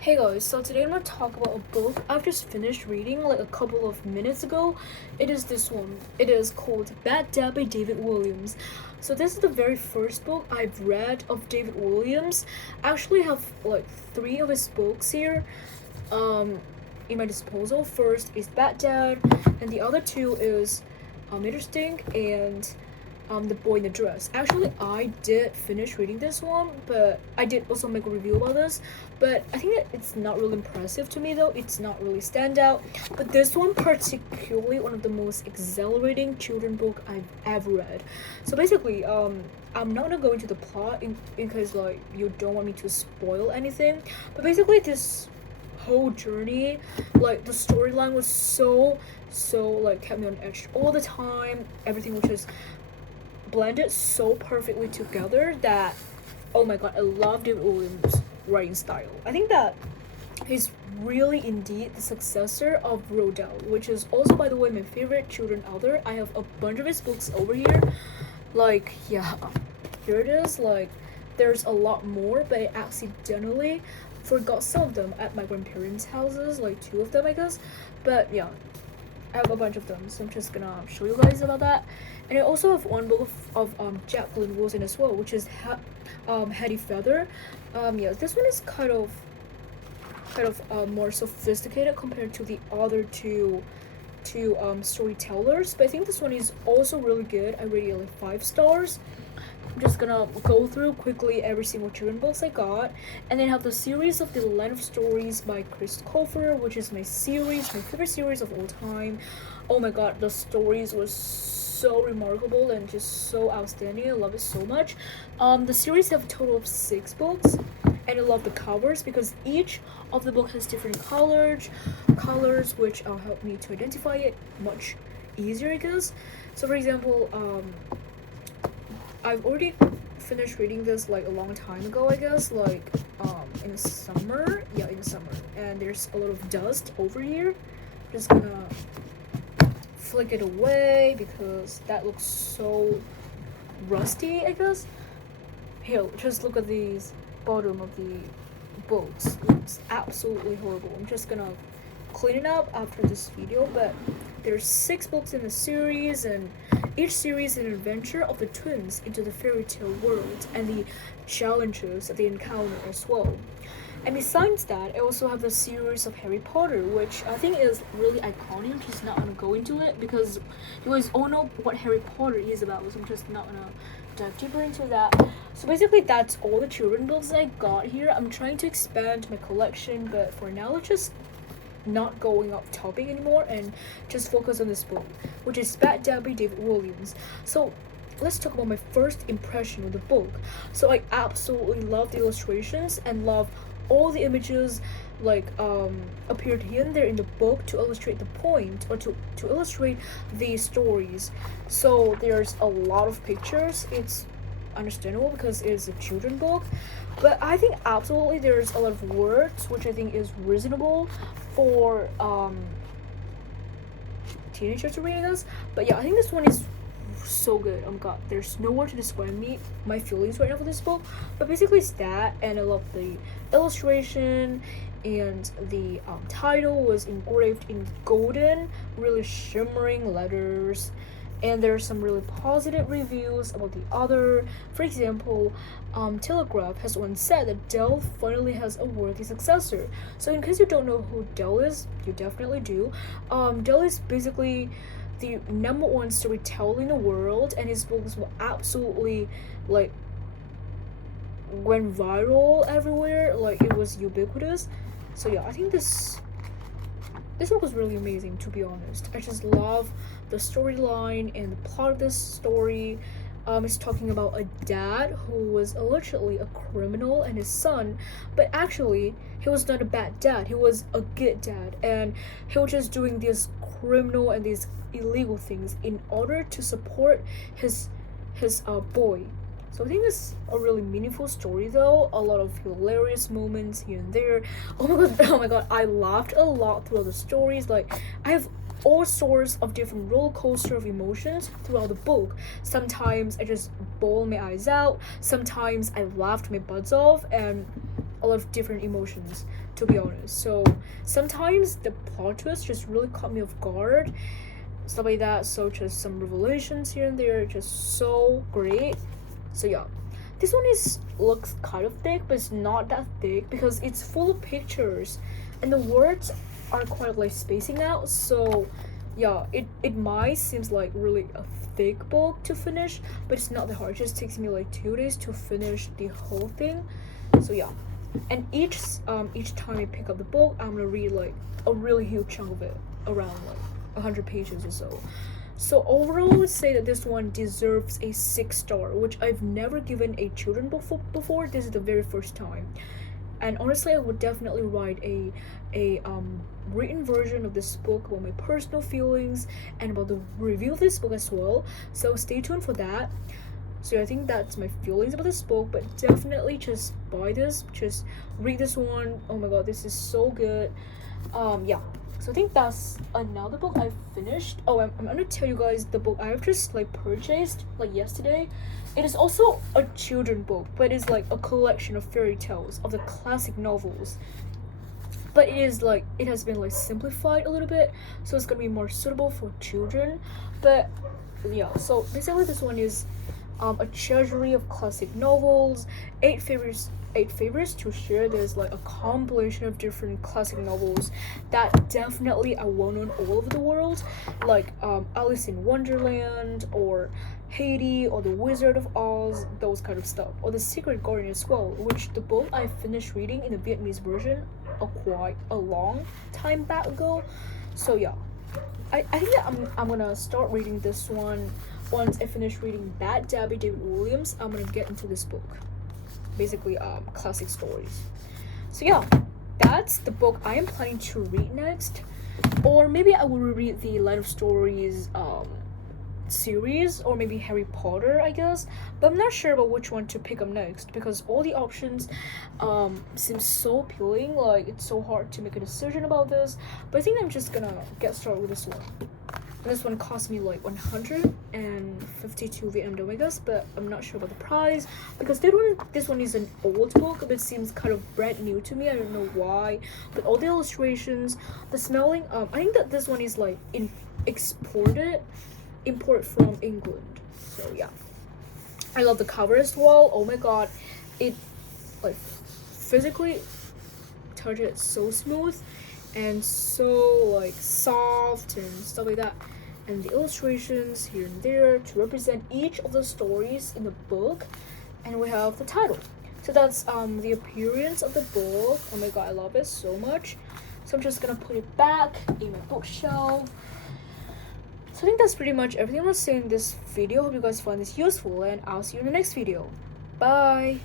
Hey guys, so today I'm gonna talk about a book I've just finished reading like a couple of minutes ago. It is this one. It is called Bad Dad by David Williams. So this is the very first book I've read of David Williams. I actually have like three of his books here in my disposal. First is Bad Dad, and the other two is Interesting and The Boy in the Dress. Actually, I did finish reading this one, but I did also make a review about this. But I think that it's not really impressive to me though. It's not really stand out. But this one particularly one of the most exhilarating children book I've ever read. So basically, I'm not gonna go into the plot because like you don't want me to spoil anything. But basically, this whole journey, like the storyline was so like kept me on edge all the time. Everything was just blended so perfectly together that oh my god, I love David Williams' writing style. I think that he's really indeed the successor of Rodell, which is also by the way my favorite children author. I have a bunch of his books over here. Like yeah, here it is. Like there's a lot more, but I accidentally forgot some of them at my grandparents' houses, like two of them I guess. But yeah, I have a bunch of them, so I'm just gonna show you guys about that. And I also have one book of Jacqueline Wilson as well, which is Hetty Feather. Yeah, this one is kind of more sophisticated compared to the other two storytellers, but I think this one is also really good. I rate it like 5 stars. I'm just gonna go through quickly every single children books I got, and then have the series of The Land of Stories by Chris Colfer, which is my favorite series of all time. Oh my god, the stories were so remarkable and just so outstanding. I love it so much. The series have a total of 6 books, and I love the covers because each of the book has different colors which help me to identify it much easier, I guess. So for example, I've already finished reading this like a long time ago, I guess, like in summer. Yeah, in summer. And there's a lot of dust over here. Just gonna flick it away because that looks so rusty, I guess. Here, just look at these bottom of the books. It's absolutely horrible. I'm just gonna clean it up after this video, but there's 6 books in the series, and each series is an adventure of the twins into the fairy tale world and the challenges that they encounter as well. And besides that, I also have the series of Harry Potter, which I think is really iconic. I'm just not gonna go into it because you guys all know what Harry Potter is about, so I'm just not gonna dive deeper into that. So basically, that's all the children books I got here. I'm trying to expand my collection, but for now, let's just not going off topic anymore and just focus on this book, which is Bad Dad by David Williams. So let's talk about my first impression of the book. So I absolutely love the illustrations and love all the images like appeared here and there in the book to illustrate the point or to illustrate the stories. So there's a lot of pictures. It's understandable because it's a children book, but I think absolutely there's a lot of words which I think is reasonable for teenagers to read this. But yeah, I think this one is so good. Oh my god, there's no word to describe my feelings right now for this book, but basically it's that. And I love the illustration, and the title was engraved in golden, really shimmering letters. And there's some really positive reviews about the other. For example, Telegraph has once said that Dell finally has a worthy successor. So in case you don't know who Dell is, you definitely do. Dell is basically the #1 storyteller in the world, and his books were absolutely like went viral everywhere. Like it was ubiquitous. So yeah, I think this book was really amazing, to be honest. I just love the storyline and the plot of this story. It's talking about a dad who was allegedly a criminal and his son, but actually he was not a bad dad. He was a good dad, and he was just doing these criminal and these illegal things in order to support his boy. So I think it's a really meaningful story though. A lot of hilarious moments here and there. Oh my god, I laughed a lot throughout the stories. Like I have all sorts of different roller coaster of emotions throughout the book. Sometimes I just bawled my eyes out. Sometimes I laughed my butts off, and a lot of different emotions, to be honest. So sometimes the plot twist just really caught me off guard, stuff like that. So just some revelations here and there, just so great. So yeah, this one looks kind of thick, but it's not that thick because it's full of pictures, and the words are quite like spacing out. So yeah, it might seems like really a thick book to finish, but it's not that hard. It just takes me like 2 days to finish the whole thing. So yeah, and each time I pick up the book, I'm gonna read like a really huge chunk of it, around like 100 pages or so. So overall, I would say that this one deserves a 6-star, which I've never given a children book before. This is the very first time, and honestly, I would definitely write a written version of this book about my personal feelings and about the review of this book as well. So stay tuned for that. So I think that's my feelings about this book, but definitely just buy this, just read this one. Oh my god, this is so good. Yeah, so I think that's another book I finished. Oh, I'm gonna tell you guys the book I've just like purchased like yesterday. It is also a children book, but it's like a collection of fairy tales of the classic novels, but it has been like simplified a little bit, so it's gonna be more suitable for children. But yeah, so basically this one is a treasury of classic novels, eight favorites to share. There's like a compilation of different classic novels that definitely are well known all over the world, like Alice in Wonderland or Haiti or The Wizard of Oz, those kind of stuff, or The Secret Garden as well, which the book I finished reading in the Vietnamese version quite a long time back ago. So yeah, I think that I'm gonna start reading this one. Once I finish reading Bad Dad by David Williams, I'm gonna get into this book, basically classic stories. So yeah, that's the book I am planning to read next, or maybe I will reread the Light of Stories series, or maybe Harry Potter, I guess, but I'm not sure about which one to pick up next because all the options seem so appealing. Like, it's so hard to make a decision about this, but I think I'm just gonna get started with this one. This one cost me like 152 Vietnam dong, I guess, but I'm not sure about the price because this one is an old book, but it seems kind of brand new to me. I don't know why, but all the illustrations, the smelling, I think that this one is like import from England. So yeah, I love the cover as well. Oh my god, it like physically touch it so smooth and so like soft and stuff like that, and the illustrations here and there to represent each of the stories in the book. And we have the title. So that's the appearance of the book. Oh my god, I love it so much. So I'm just gonna put it back in my bookshelf. So I think that's pretty much everything I want to say in this video. Hope you guys find this useful, and I'll see you in the next video. Bye!